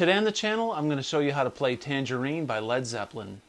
Today on the channel, I'm going to show you how to play Tangerine by Led Zeppelin.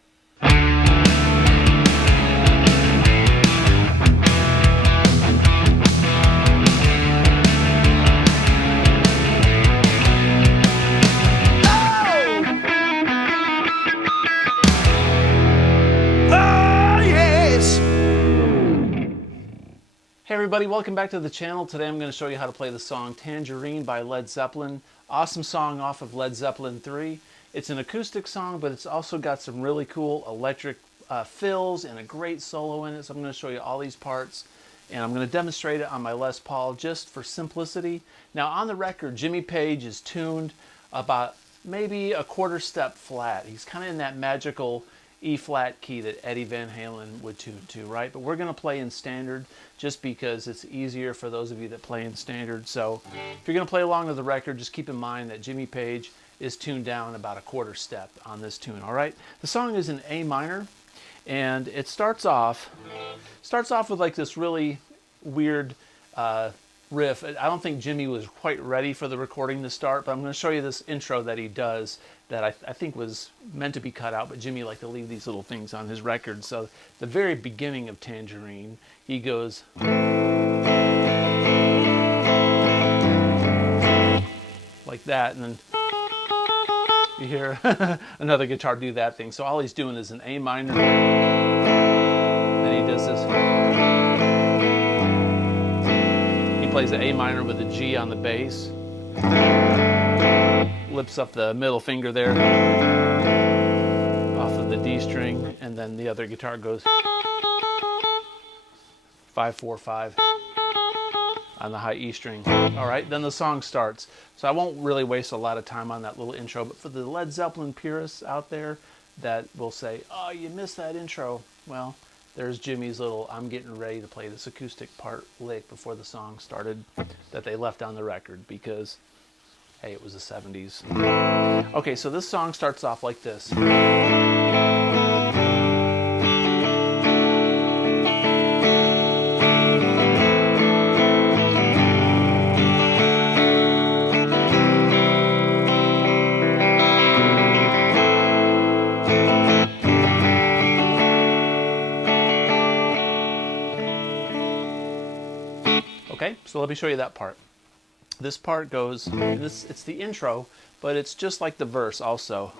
Hey everybody, welcome back to the channel. Today I'm going to show you how to play the song Tangerine by Led Zeppelin. Awesome song off of Led Zeppelin 3. It's an acoustic song, but it's also got some really cool electric fills and a great solo in it. So I'm going to show you all these parts, and I'm going to demonstrate it on my Les Paul just for simplicity. Now on the record, Jimmy Page is tuned about maybe a quarter step flat. He's kind of in that magical E-flat key that Eddie Van Halen would tune to, right? But we're going to play in standard just because it's easier for those of you that play in standard. So if you're going to play along with the record, just keep in mind that Jimmy Page is tuned down about a quarter step on this tune, all right? The song is in A minor, and it starts off with like this really weird riff. I don't think Jimmy was quite ready for the recording to start, but I'm going to show you this intro that he does that I think was meant to be cut out, but Jimmy liked to leave these little things on his record. So the very beginning of Tangerine, he goes like that, and then you hear another guitar do that thing. So all he's doing is an A minor, then he does this. Plays the A minor with a G on the bass, lifts up the middle finger there off of the D string, and then the other guitar goes 5-4-5 on the high E string. All right, then the song starts. So I won't really waste a lot of time on that little intro, but for the Led Zeppelin purists out there that will say, oh, you missed that intro, well, there's Jimmy's little I'm getting ready to play this acoustic part lick before the song started that they left on the record because, hey, it was the 70s. Okay, so this song starts off like this. Okay, so let me show you that part. This part goes, it's the intro, but it's just like the verse also.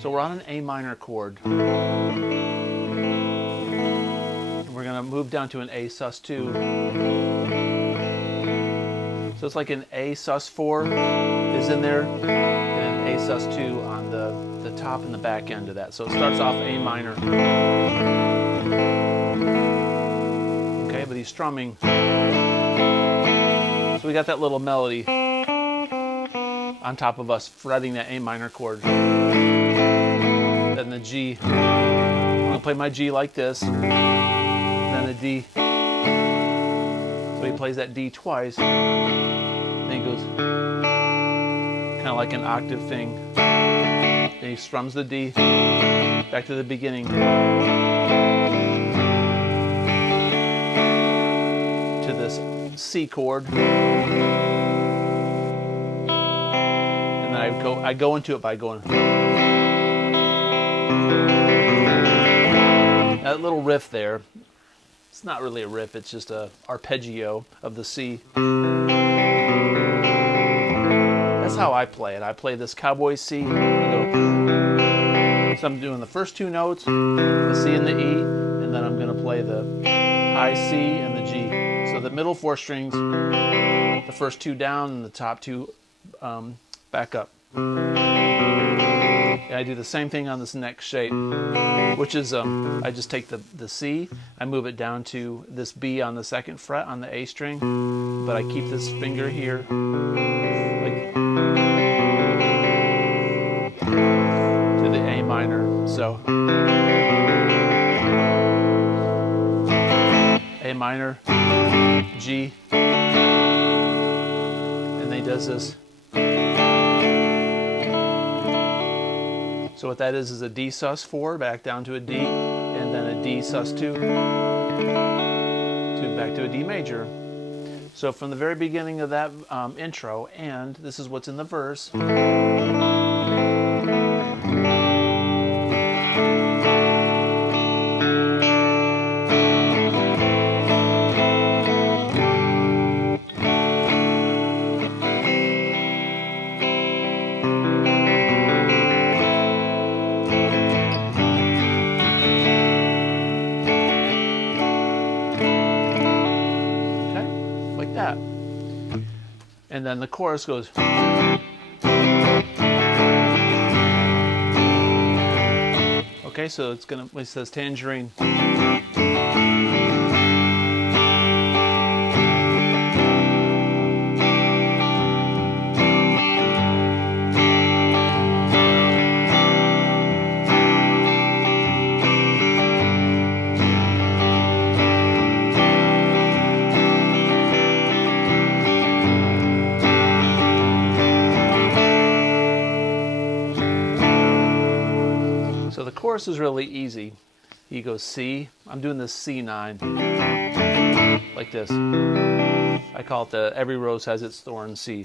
So we're on an A minor chord. We're going to move down to an A sus2. So it's like an A sus4 is in there, and an A sus2 on the top and the back end of that. So it starts off A minor. But he's strumming. So we got that little melody on top of us fretting that A minor chord. Then the G. I'm going to play my G like this. Then the D. So he plays that D twice. Then he goes kind of like an octave thing. Then he strums the D back to the beginning. To this C chord, and then I go into it by going. That little riff there, it's not really a riff, it's just a arpeggio of the C. That's how I play it. I play this cowboy C. I go. So I'm doing the first two notes, the C and the E, and then I'm going to play the high C and the G. So the middle four strings, the first two down and the top two back up. And I do the same thing on this next shape, which is I just take the C, I move it down to this B on the second fret on the A string, but I keep this finger here, like to the A minor. So A minor, G, and then he does this. So what that is a D sus4 back down to a D, and then a D sus2 back to a D major. So from the very beginning of that intro, and this is what's in the verse. Like that. And then the chorus goes. Okay, so it says Tangerine. So the chorus is really easy. He goes C. I'm doing this C9, like this. I call it every rose has its thorn C.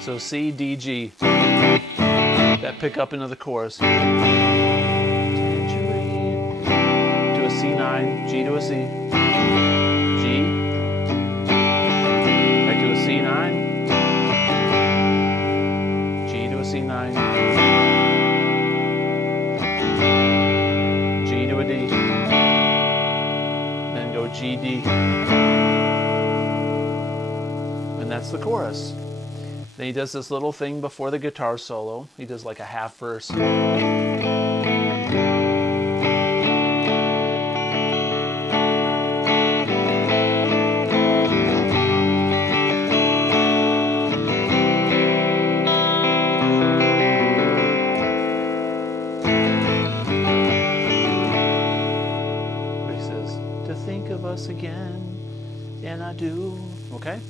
So C, D, G. That pick up into the chorus. Tangerine. To a C9, G to a C. G. Back to a C9. G to a C9. A D, then go G, D, and that's the chorus. Then he does this little thing before the guitar solo. He does like a half verse. Think of us again, and I do. Okay?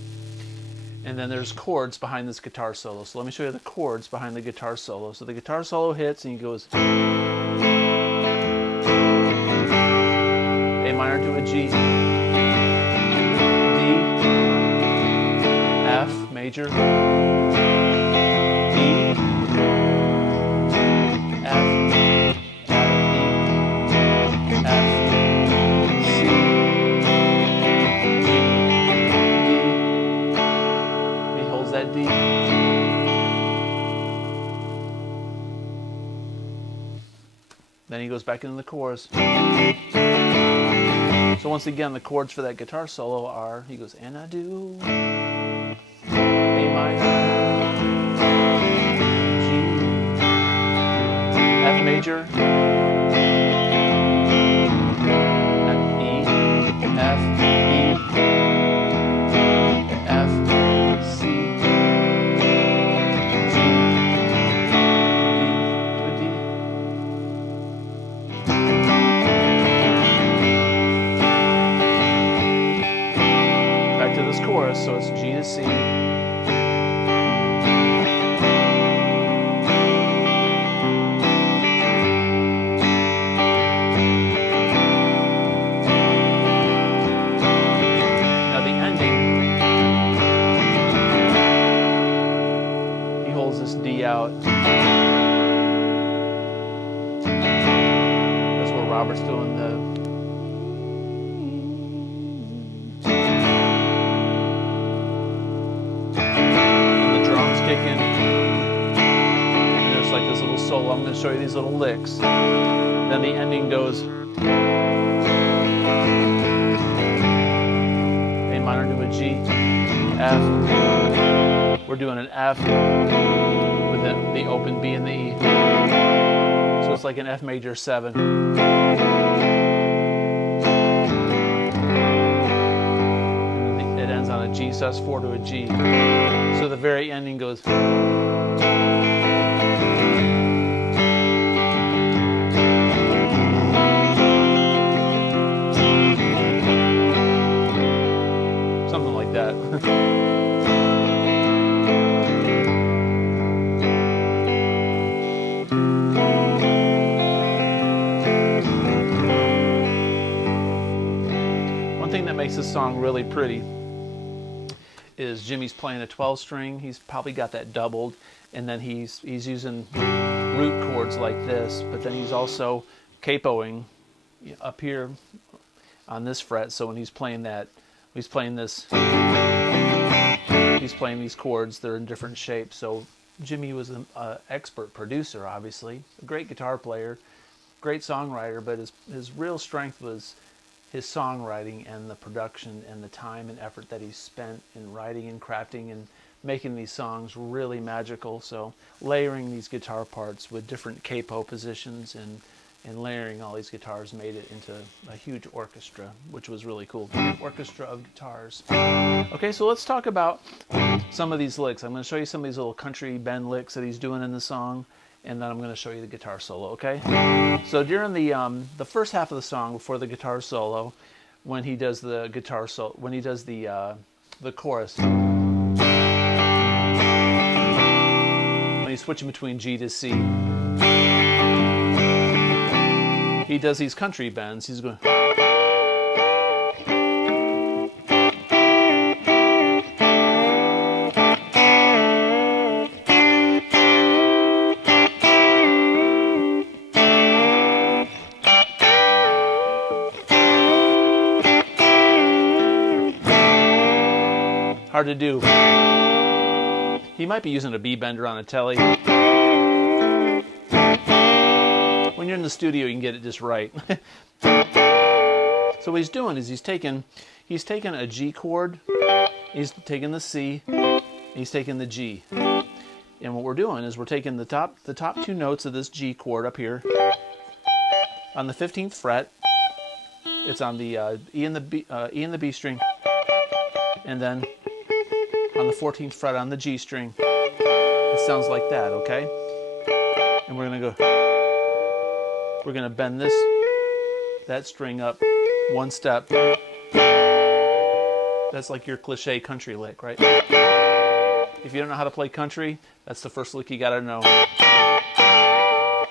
And then there's chords behind this guitar solo. So let me show you the chords behind the guitar solo. So the guitar solo hits and he goes A minor to a G, D, F major, E, that D. Then he goes back into the chorus. So once again, the chords for that guitar solo are, he goes, and I do, A minor, G, F major, E, F, E, F, C, to this chorus, so it's G to C. Now the ending, he holds this D out. That's where Robert's doing the kicking, and there's like this little solo. I'm going to show you these little licks. Then the ending goes A minor to a G, F. We're doing an F with the open B and the E. So it's like an F major 7. It ends on a G, so that's 4 to a G. So the very ending goes. Something like that. makes this song really pretty is Jimmy's playing a 12 string. He's probably got that doubled, and then he's using root chords like this, but then he's also capoing up here on this fret. So when he's playing that, he's playing this, he's playing these chords. They're in different shapes. So Jimmy was an expert producer, obviously, a great guitar player, great songwriter, but his real strength was his songwriting and the production and the time and effort that he spent in writing and crafting and making these songs really magical. So layering these guitar parts with different capo positions and layering all these guitars made it into a huge orchestra, which was really cool. Orchestra of guitars. Okay, so let's talk about some of these licks. I'm going to show you some of these little country bend licks that he's doing in the song, and then I'm going to show you the guitar solo, okay? So during the first half of the song, before the guitar solo, when he does the guitar solo, when he does the chorus, when he's switching between G to C, he does these country bends. He's going. Hard to do. He might be using a B bender on a telly. When you're in the studio, you can get it just right. So what he's doing is he's taking a G chord, he's taking the C, he's taking the G. And what we're doing is we're taking the top two notes of this G chord up here on the 15th fret. It's on the E and the B string, and then on the 14th fret on the G string. It sounds like that, okay? And we're gonna bend that string up one step. That's like your cliche country lick, right? If you don't know how to play country, that's the first lick you gotta know.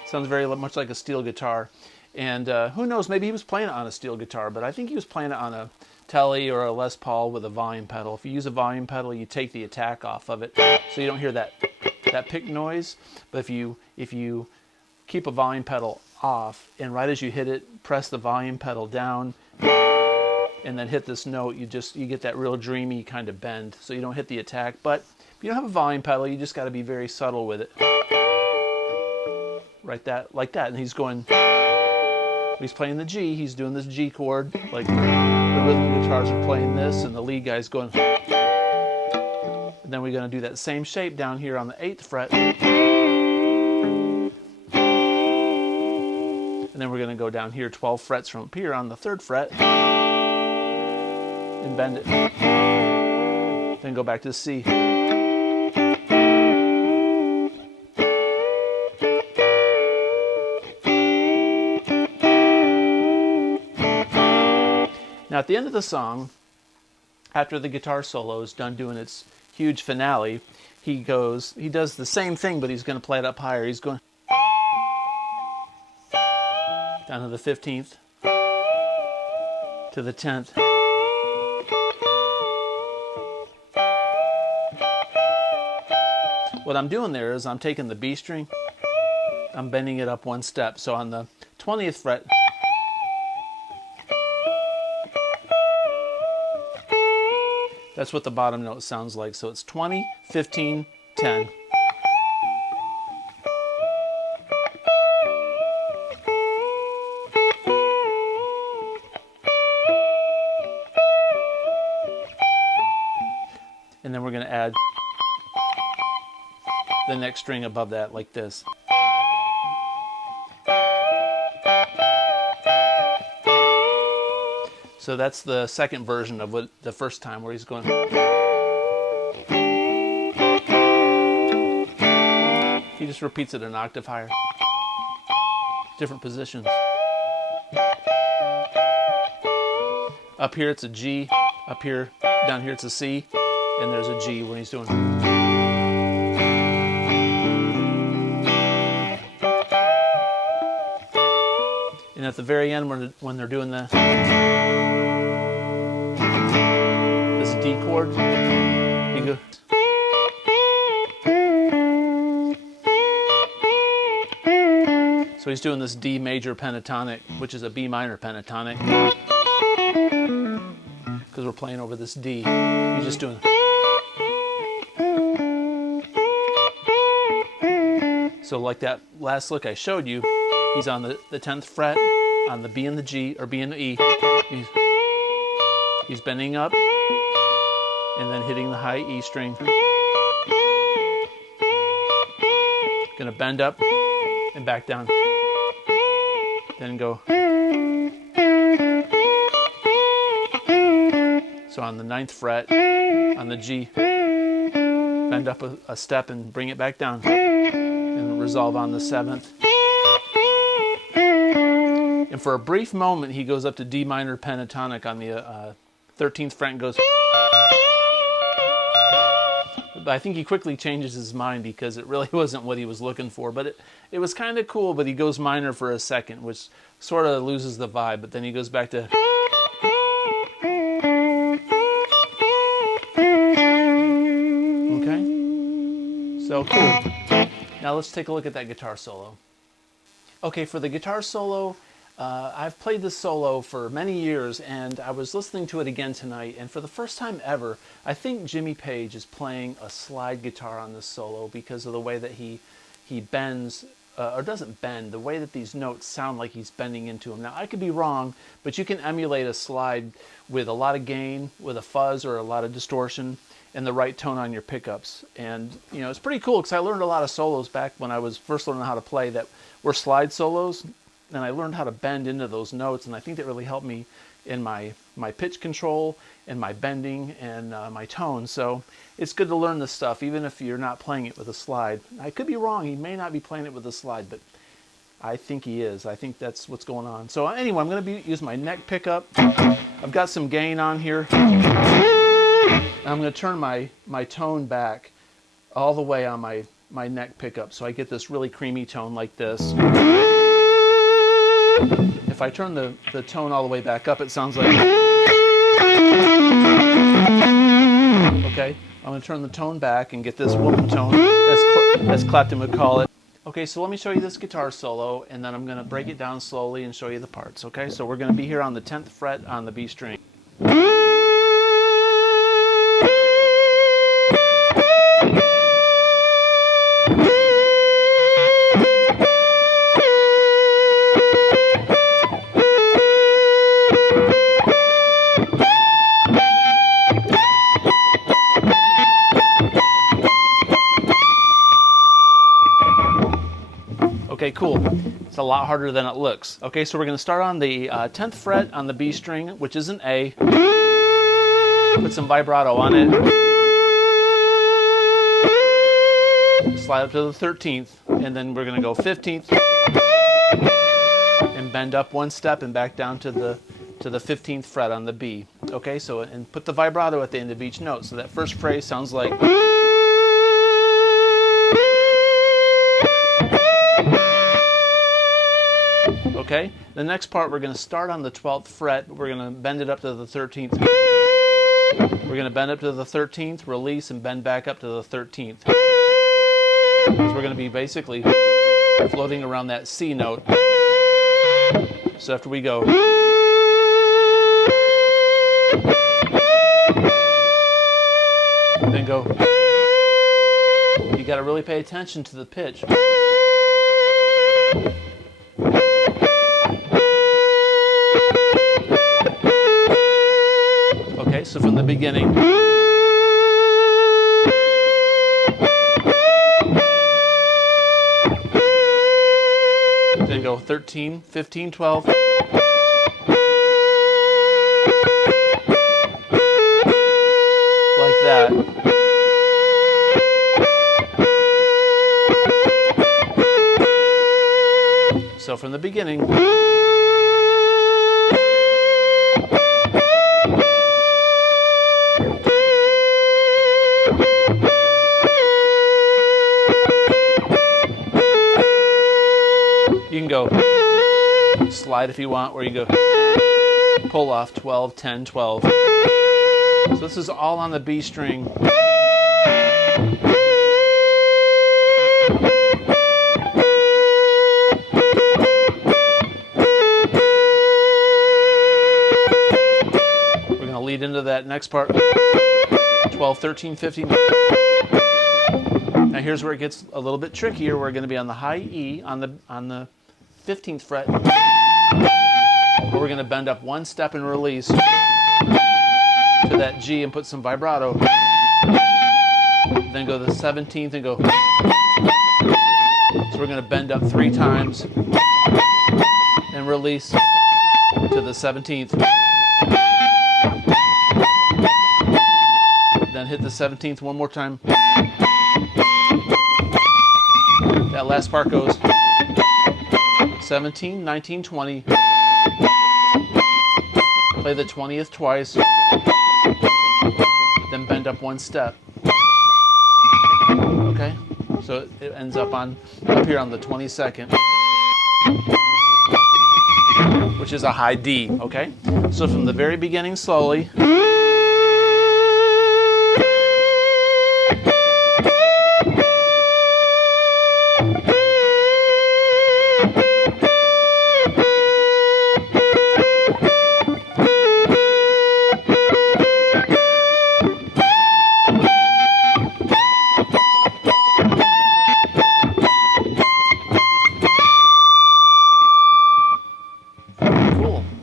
Sounds very much like a steel guitar. And who knows, maybe he was playing it on a steel guitar, but I think he was playing it on a Telly or a Les Paul with a volume pedal. If you use a volume pedal, you take the attack off of it, so you don't hear that pick noise. But if you keep a volume pedal off, and right as you hit it, press the volume pedal down, and then hit this note, you get that real dreamy kind of bend, so you don't hit the attack. But if you don't have a volume pedal, you just got to be very subtle with it, like that. And he's playing the G. He's doing this G chord, like the rhythm guitars are playing this, and the lead guy's going. And then we're going to do that same shape down here on the 8th fret. And then we're going to go down here 12 frets from up here on the 3rd fret and bend it. Then go back to C. Now at the end of the song, after the guitar solo is done doing its huge finale, he does the same thing, but he's going to play it up higher. He's going down to the 15th, to the 10th. What I'm doing there is I'm taking the B string, I'm bending it up one step. So on the 20th fret, that's what the bottom note sounds like. So it's 20, 15, 10. And then we're going to add the next string above that like this. So that's the second version of what the first time, where he's going. He just repeats it an octave higher. Different positions. Up here it's a G, up here, down here it's a C, and there's a G when he's doing. And at the very end, when they're doing the, D chord. He goes. So he's doing this D major pentatonic, which is a B minor pentatonic, because we're playing over this D. He's just doing. So like that last lick I showed you, he's on the 10th fret, on the B and the G, or B and the E. He's bending up, and then hitting the high E string. Gonna bend up and back down. Then go. So on the 9th fret, on the G, bend up a step and bring it back down. And resolve on the 7th. And for a brief moment, he goes up to D minor pentatonic on the 13th fret and goes. But I think he quickly changes his mind because it really wasn't what he was looking for. But it was kind of cool, but he goes minor for a second, which sort of loses the vibe. But then he goes back to. Okay? So cool. Now let's take a look at that guitar solo. Okay, for the guitar solo, I've played this solo for many years, and I was listening to it again tonight, and for the first time ever, I think Jimmy Page is playing a slide guitar on this solo because of the way that he bends, or doesn't bend, the way that these notes sound like he's bending into them. Now, I could be wrong, but you can emulate a slide with a lot of gain, with a fuzz or a lot of distortion, and the right tone on your pickups. And, you know, it's pretty cool because I learned a lot of solos back when I was first learning how to play that were slide solos. And I learned how to bend into those notes, and I think that really helped me in my pitch control and my bending and my tone. So it's good to learn this stuff, even if you're not playing it with a slide. I could be wrong. He may not be playing it with a slide, but I think he is. I think that's what's going on. So anyway, I'm going to use my neck pickup. I've got some gain on here. I'm going to turn my tone back all the way on my neck pickup, so I get this really creamy tone like this. If I turn the tone all the way back up, it sounds like. Okay, I'm going to turn the tone back and get this woman tone, as Clapton would call it. Okay, so let me show you this guitar solo, and then I'm going to break it down slowly and show you the parts. Okay, so we're going to be here on the 10th fret on the B string. Okay, cool. It's a lot harder than it looks. Okay, so we're going to start on the 10th fret on the B string, which is an A. Put some vibrato on it. Slide up to the 13th, and then we're going to go 15th, and bend up one step and back down to the 15th fret on the B. Okay, so and put the vibrato at the end of each note, so that first phrase sounds like. Okay, the next part we're going to start on the 12th fret, but we're going to bend it up to the 13th. We're going to bend up to the 13th, release, and bend back up to the 13th. Because we're going to be basically floating around that C note. So after we go. Then go. You got to really pay attention to the pitch. Okay, so from the beginning. Then go 13, 15, 12. Like that. So from the beginning. You can go slide if you want, or you go pull off 12, 10, 12. So this is all on the B string. We're going to lead into that next part. 12, 13, 15. Now here's where it gets a little bit trickier. We're going to be on the high E on the 15th fret. We're going to bend up one step and release to that G and put some vibrato. Then go to the 17th and go. So we're going to bend up 3 times and release to the 17th. Then hit the 17th one more time. That last part goes 17, 19, 20. Play the 20th twice. Then bend up one step. Okay? So it ends up here on the 22nd, which is a high D, okay? So from the very beginning slowly.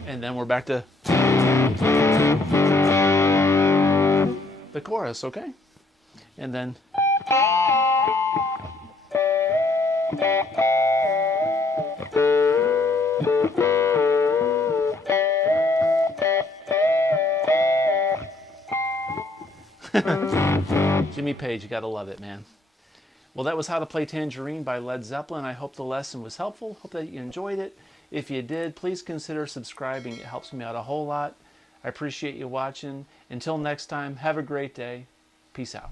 And then we're back to the chorus, okay? And then Jimmy Page, you gotta love it, man. Well, that was How to Play Tangerine by Led Zeppelin. I hope the lesson was helpful. Hope that you enjoyed it. If you did, please consider subscribing. It helps me out a whole lot. I appreciate you watching. Until next time, have a great day. Peace out.